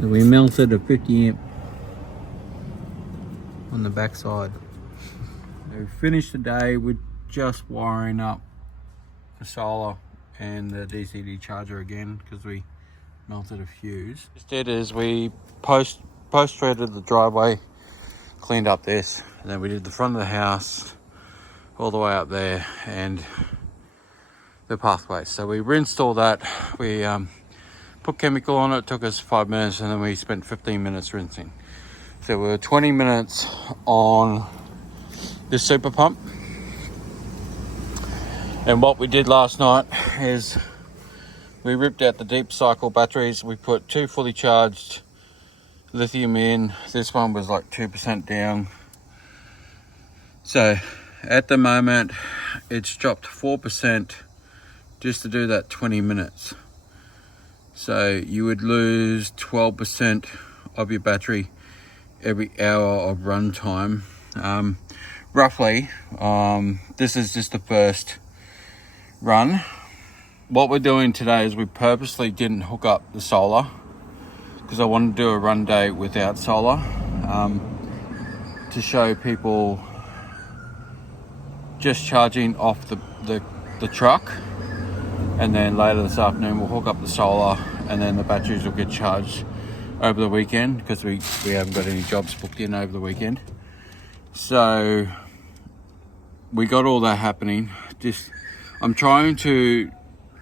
So we melted a 50 amp on the back side. We finished the day with just wiring up the solar and the DCD charger again because we melted a fuse. What we did is we post-threaded the driveway, cleaned up this, and then we did the front of the house all the way up there and the pathway. So we rinsed all that. We put chemical on it. It took us 5 minutes, and then we spent 15 minutes rinsing. So we were 20 minutes on the super pump. And what we did last night is we ripped out the deep cycle batteries. We put 2 fully charged lithium in. This one was like 2% down. So at the moment it's dropped 4% just to do that 20 minutes. So you would lose 12% of your battery every hour of run time. Roughly, this is just the first run. What we're doing today is we purposely didn't hook up the solar because I wanted to do a run day without solar, to show people just charging off the truck, and then later this afternoon we'll hook up the solar and then the batteries will get charged over the weekend because we haven't got any jobs booked in over the weekend. So we got all that happening. I'm trying to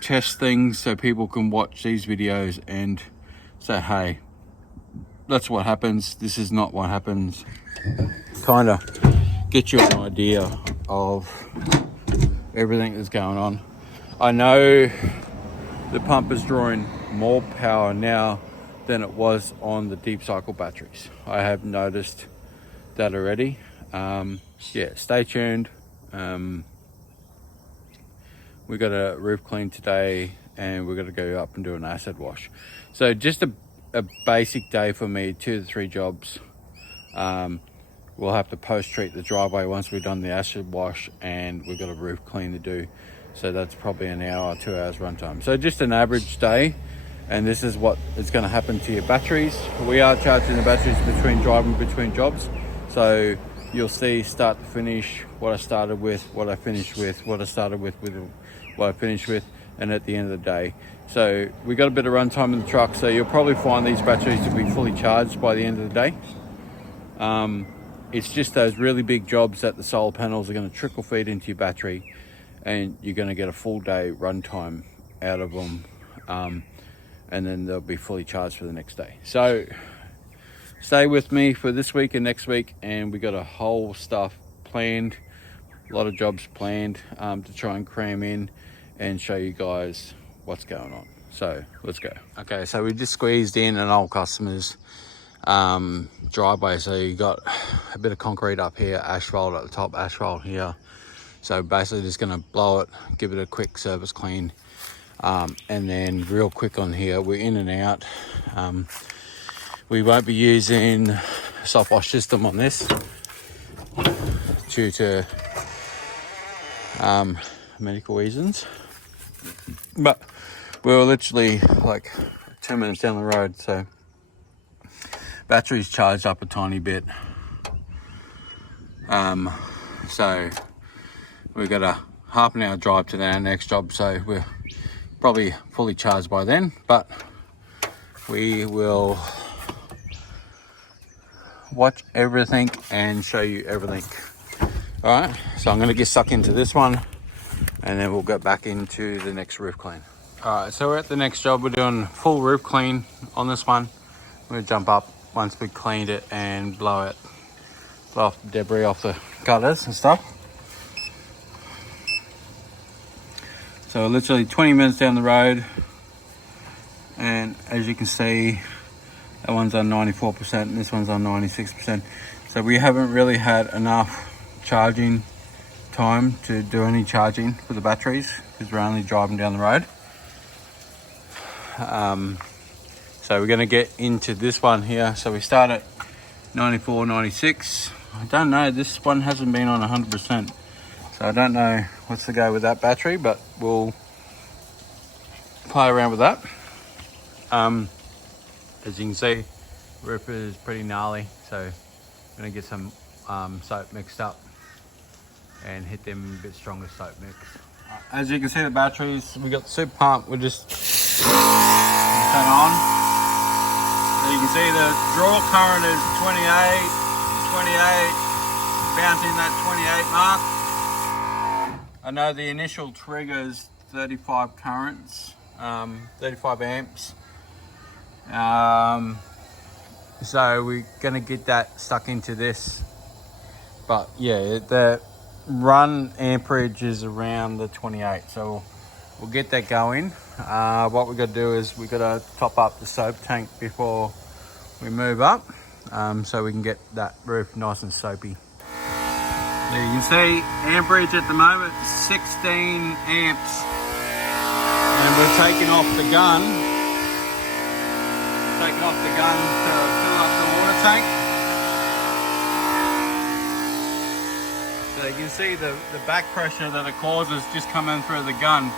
test things so people can watch these videos and say, hey, that's what happens, this is not what happens. Kind of get you an idea of everything that's going on. I know the pump is drawing more power now than it was on the deep cycle batteries. I have noticed that already. Yeah, stay tuned. We got a roof clean today and we're going to go up and do an acid wash. So just a basic day for me, 2 to 3 jobs. We'll have to post-treat the driveway once we've done the acid wash, and we've got a roof clean to do. So that's probably an hour, 2 hours runtime. So just an average day, and this is what is going to happen to your batteries. We are charging the batteries driving between jobs. So you'll see start to finish, what I started with, what I finished with, what I started with what I finished with, and at the end of the day. So we got a bit of runtime in the truck, so you'll probably find these batteries to be fully charged by the end of the day. It's just those really big jobs that the solar panels are going to trickle feed into your battery, and you're going to get a full day runtime out of them, and then they'll be fully charged for the next day. So stay with me for this week and next week, and we got a whole stuff planned, a lot of jobs planned, to try and cram in and show you guys what's going on. So let's go. Okay, so we just squeezed in an old customer's driveway. So you got a bit of concrete up here, asphalt at the top, asphalt here. So basically just gonna blow it, give it a quick service clean, and then real quick on here, we're in and out. We won't be using a soft wash system on this due to medical reasons, but we were literally like 2 minutes down the road, so battery's charged up a tiny bit. So we've got a half an hour drive to our next job, so we're probably fully charged by then, but we will watch everything and show you everything. All right, so I'm going to get stuck into this one and then we'll get back into the next roof clean. All right, so we're at the next job. We're doing full roof clean on this one. We'll jump up once we cleaned it and blow off the debris off the gutters and stuff. So literally 20 minutes down the road, and as you can see, that one's on 94% and this one's on 96%. So we haven't really had enough charging time to do any charging for the batteries because we're only driving down the road. So we're going to get into this one here. So we start at 94, 96. I don't know, this one hasn't been on 100%. So I don't know what's the go with that battery, but we'll play around with that. As you can see, roof is pretty gnarly, so I'm gonna get some soap mixed up and hit them a bit stronger soap mix. As you can see, the batteries, we got the super pump, we'll just turn on. So you can see the draw current is 28, bouncing that 28 mark. I know the initial trigger is 35 currents, 35 amps. So we're gonna get that stuck into this, but yeah, the run amperage is around the 28, so we'll get that going. What we got to do is we got to top up the soap tank before we move up, so we can get that roof nice and soapy. There you can see amperage at the moment 16 amps, and we're taking off the gun. Taking off the gun to fill up the water tank. So you can see the back pressure that it causes just coming through the gun.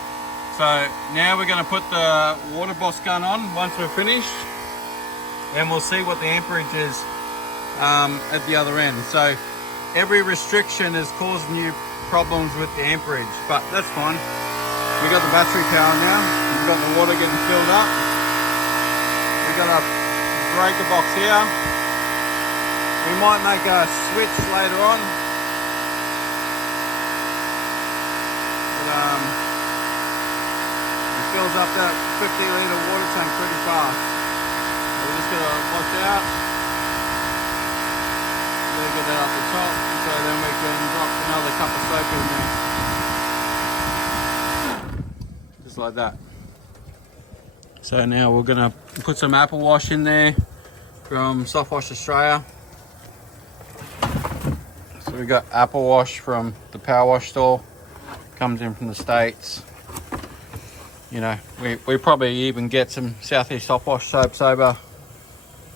So now we're going to put the water boss gun on once we're finished, and we'll see what the amperage is at the other end. So every restriction is causing you problems with the amperage, but that's fine. We got the battery power now. We've got the water getting filled up. We've got a breaker box here. We might make a switch later on. But, it fills up that 50-litre water tank pretty fast. So we're just gonna watch out. Gotta get that off the top, so then we can drop another cup of soap in there. Just like that. So now we're gonna put some Apple Wash in there from Soft Wash Australia. So we got Apple Wash from the Power Wash store. Comes in from the States. You know, we probably even get some Southeast Soft Wash soaps over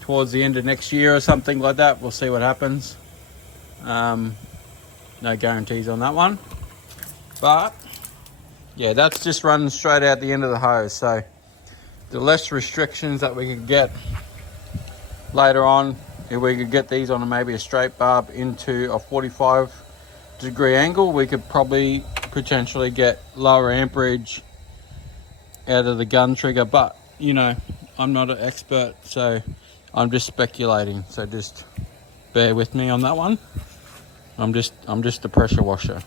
towards the end of next year or something like that. We'll see what happens. No guarantees on that one. But yeah, that's just running straight out the end of the hose. So the less restrictions that we could get later on, if we could get these on maybe a straight barb into a 45-degree angle, we could probably potentially get lower amperage out of the gun trigger. But you know, I'm not an expert, so I'm just speculating. So just bear with me on that one. I'm just a pressure washer.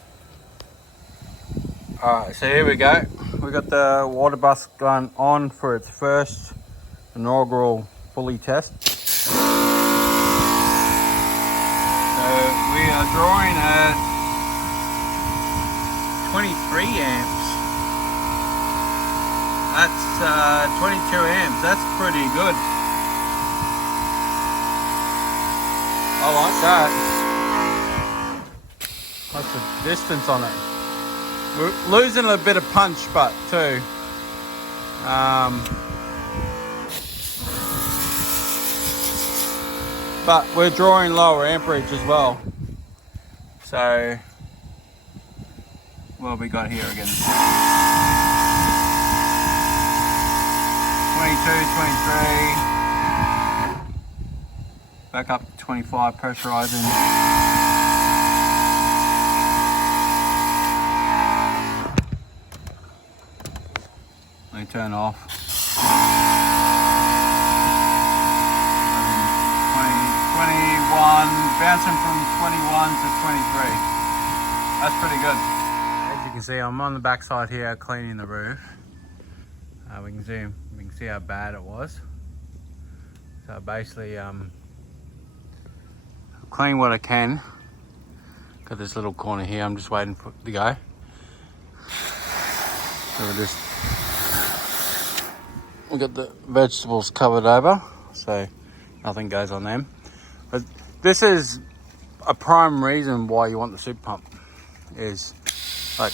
Alright, so here we go. We got the water bus gun on for its first inaugural fully test. So we are drawing at 23 amps. That's 22 amps. That's pretty good. I like that. What's the distance on it? We're losing a bit of punch, but too. But we're drawing lower amperage as well. So, what have we got here again? 22, 23. Back up to 25, pressurizing. Let me turn off. 21, bouncing from 21 to 23. That's pretty good. As you can see, I'm on the back side here cleaning the roof. We can see how bad it was. So basically, clean what I can. Got this little corner here, I'm just waiting for it to go. So we got the vegetables covered over, so nothing goes on them. But this is a prime reason why you want the super pump, is like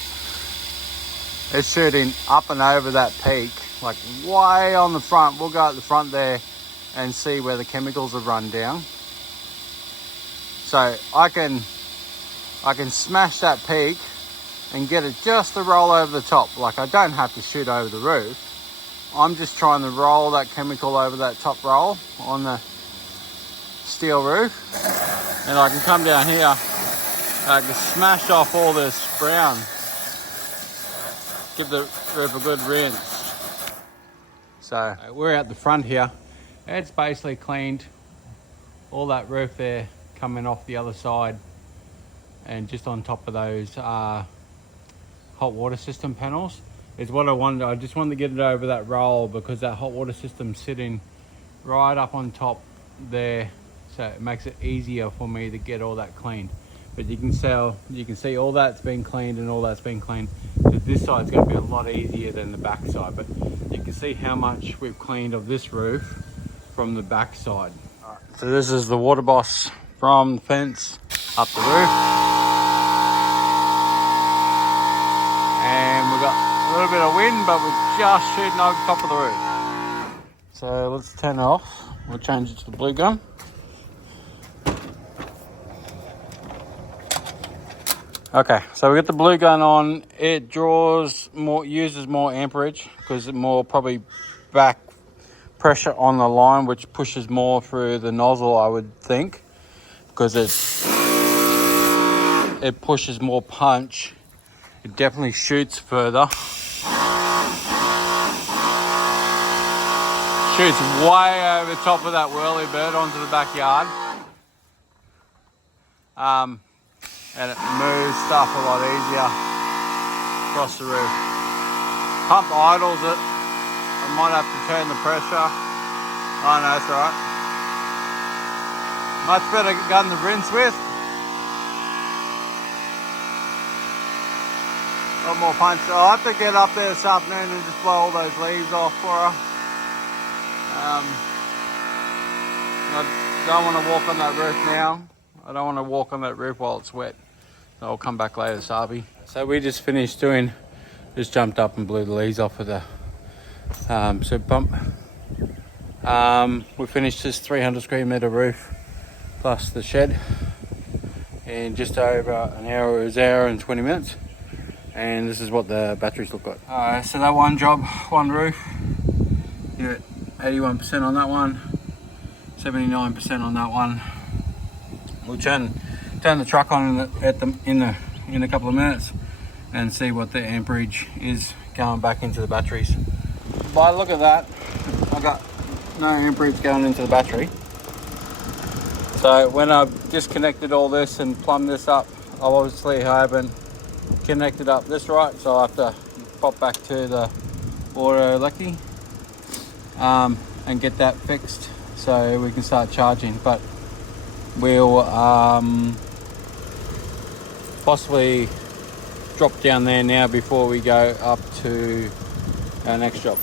it's shooting up and over that peak, like way on the front. We'll go at the front there and see where the chemicals have run down. So I can smash that peak and get it just to roll over the top. Like I don't have to shoot over the roof. I'm just trying to roll that chemical over that top roll on the steel roof, and I can come down here and I can smash off all this brown, give the roof a good rinse. So we're out the front here. It's basically cleaned all that roof there coming off the other side, and just on top of those hot water system panels is what I wanted. I just wanted to get it over that roll because that hot water system's sitting right up on top there, so it makes it easier for me to get all that cleaned. But you can see all that's been cleaned and all that's been cleaned. So this side's going to be a lot easier than the back side, but you can see how much we've cleaned of this roof from the back side. All right, so this is the water boss from the fence up the roof, and we've got a little bit of wind, but we're just shooting over the top of the roof. So let's turn it off. We'll change it to the blue gun. Okay, so we got the blue gun on. It uses more amperage because it more probably back pressure on the line, which pushes more through the nozzle, I would think, because it pushes more punch. It definitely shoots further. Shoots way over the top of that whirlybird onto the backyard. And it moves stuff a lot easier across the roof. Pump idles it. I might have to turn the pressure. Oh no, that's alright. Much better gun to rinse with. A lot more punch. I'll have to get up there this afternoon and just blow all those leaves off for her. I don't want to walk on that roof now. I don't want to walk on that roof while it's wet. I'll come back later, Sabi. So we just finished just jumped up and blew the leaves off with the super pump. We finished this 300 square metre roof plus the shed in just over an hour. It was an hour and 20 minutes. And this is what the batteries look like. Alright, so that one job, one roof, you're at 81% on that one, 79% on that one. We'll turn the truck on in a couple of minutes and see what the amperage is going back into the batteries. By the look at that, I got no amperage going into the battery. So when I've disconnected all this and plumbed this up, obviously I haven't connected up this right, so I have to pop back to the auto electric and get that fixed so we can start charging. But we'll possibly drop down there now before we go up to our next job,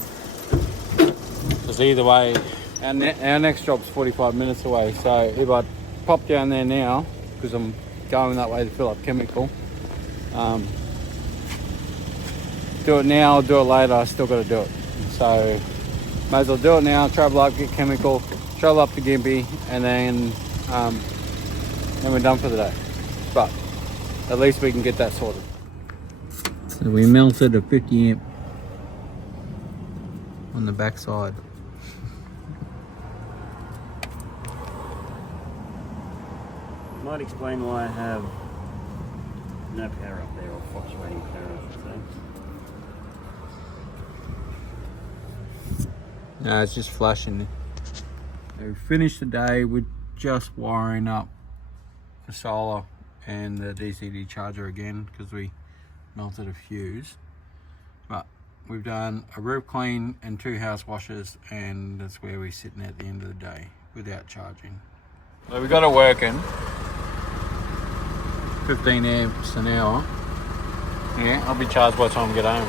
because either way our next job's 45 minutes away. So if I pop down there now, because I'm going that way to fill up chemical, do it now or do it later, I still got to do it. So may as well do it now, travel up, get chemical, travel up to Gympie, and then we're done for the day. But at least we can get that sorted. So we melted a 50 amp on the back side. Might explain why I have no power up there, or fluctuating power, I should say. No, it's just flashing. So we finished the day with just wiring up the solar and the DCD charger again, because we melted a fuse. But we've done a roof clean and 2 house washes, and that's where we're sitting at the end of the day without charging. So we got it working. 15 amps an hour. Yeah, I'll be charged by the time I get home.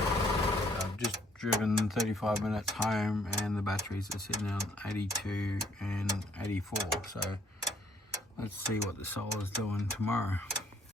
I've just driven 35 minutes home and the batteries are sitting on 82 and 84. So let's see what the solar's doing tomorrow.